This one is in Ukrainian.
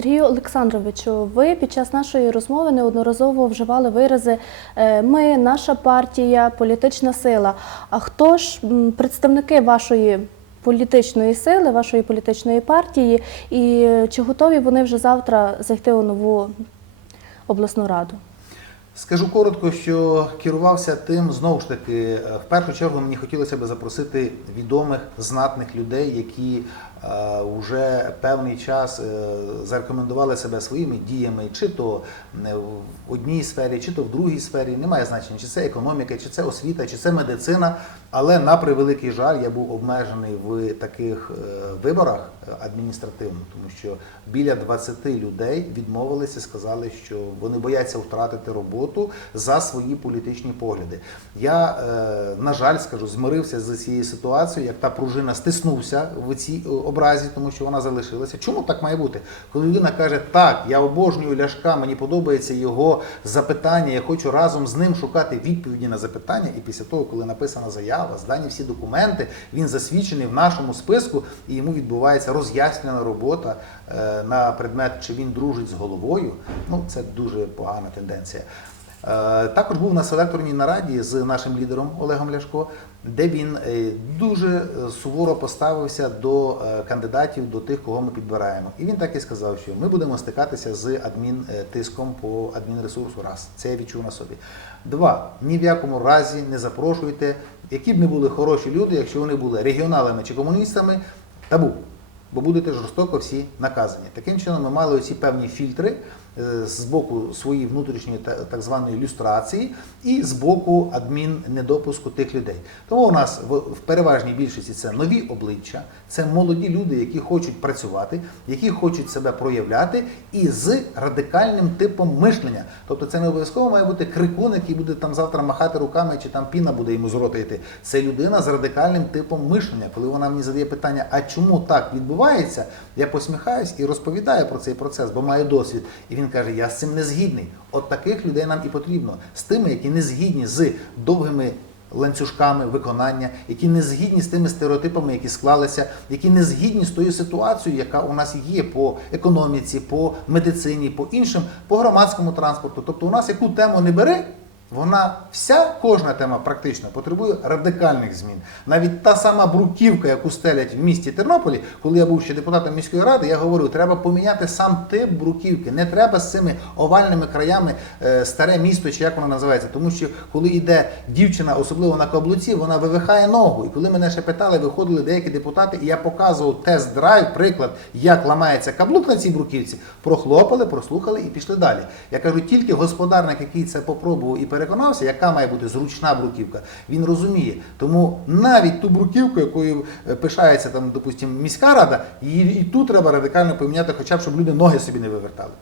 Сергію Олександровичу, ви під час нашої розмови неодноразово вживали вирази е, ми, наша партія, політична сила. А хто ж представники вашої політичної сили, вашої політичної партії, і чи готові вони вже завтра зайти у нову обласну раду? Скажу коротко, що керувався тим знову ж таки. е, В першу чергу мені хотілося б запросити відомих знатних людей, які е, вже певний час е, зарекомендували себе своїми діями, чи то е, в одній сфері, чи то в другій сфері. Немає значення, чи це економіка, чи це освіта, чи це медицина. Але на превеликий жаль, я був обмежений в таких е, виборах е, адміністративно, тому що біля 20 людей відмовилися, сказали, що вони бояться втратити роботу за свої політичні погляди. Я, е, на жаль, скажу, змирився з цією ситуацією, як та пружина стиснувся в цій е, образі, тому що вона залишилася. Чому так має бути? Коли людина каже, так, я обожнюю Ляшка, мені подобається його запитання, я хочу разом з ним шукати відповіді на запитання, і після того, коли написана заява, здані всі документи, він засвідчений в нашому списку, і йому відбувається роз'яснена робота е, на предмет, чи він дружить з головою. Ну, це дуже погана тенденція. Е, Також був на селекторній нараді з нашим лідером Олегом Ляшко, де він е, дуже е, суворо поставився до кандидатів, до тих, кого ми підбираємо. І він так і сказав, що ми будемо стикатися з адмінтиском по адмінресурсу. Раз це я відчув на собі. Два ні в якому разі не запрошуйте, які б не були хороші люди, якщо вони були регіоналами чи комуністами, табу бо будете жорстоко всі наказані. Таким чином, ми мали оці певні фільтри е, з боку своєї внутрішньої та- так званої люстрації і з боку адміннедопуску тих людей. Тому у нас в переважній більшості це нові обличчя, це молоді люди, які хочуть працювати, які хочуть себе проявляти, і з радикальним типом мишлення. Тобто це не обов'язково має бути крикун, який буде там завтра махати руками, чи там піна буде йому з рота йти. Це людина з радикальним типом мишлення. Коли вона мені задає питання, а чому так відбувається, я посміхаюсь і розповідаю про цей процес, бо маю досвід. І він каже: Я з цим не згідний. От таких людей нам і потрібно з тими, які не згідні з довгими. Ланцюжками виконання, які не згідні з тими стереотипами, які склалися, які не згідні з тою ситуацією, яка у нас є по економіці, по медицині, по іншим, по громадському транспорту. Тобто, у нас яку тему не бери, вона вся кожна тема практично потребує радикальних змін. Навіть та сама бруківка, яку стелять в місті Тернополі, коли я був ще депутатом міської ради, я говорив, треба поміняти сам тип бруківки. Не треба з цими овальними краями е, старе місто, чи як воно називається. Тому що коли йде дівчина, особливо на каблуці, вона вивихає ногу. І коли мене ще питали, виходили деякі депутати, і я показував тест-драйв, приклад, як ламається каблук на цій бруківці, прохлопали, прослухали і пішли далі. Я кажу, тільки господарник, який це попробував і переконався, яка має бути зручна бруківка, він розуміє. Тому навіть ту бруківку, якою е, пишається там, допустимо, міська рада, її і тут треба радикально поміняти, хоча б щоб люди ноги собі не вивертали.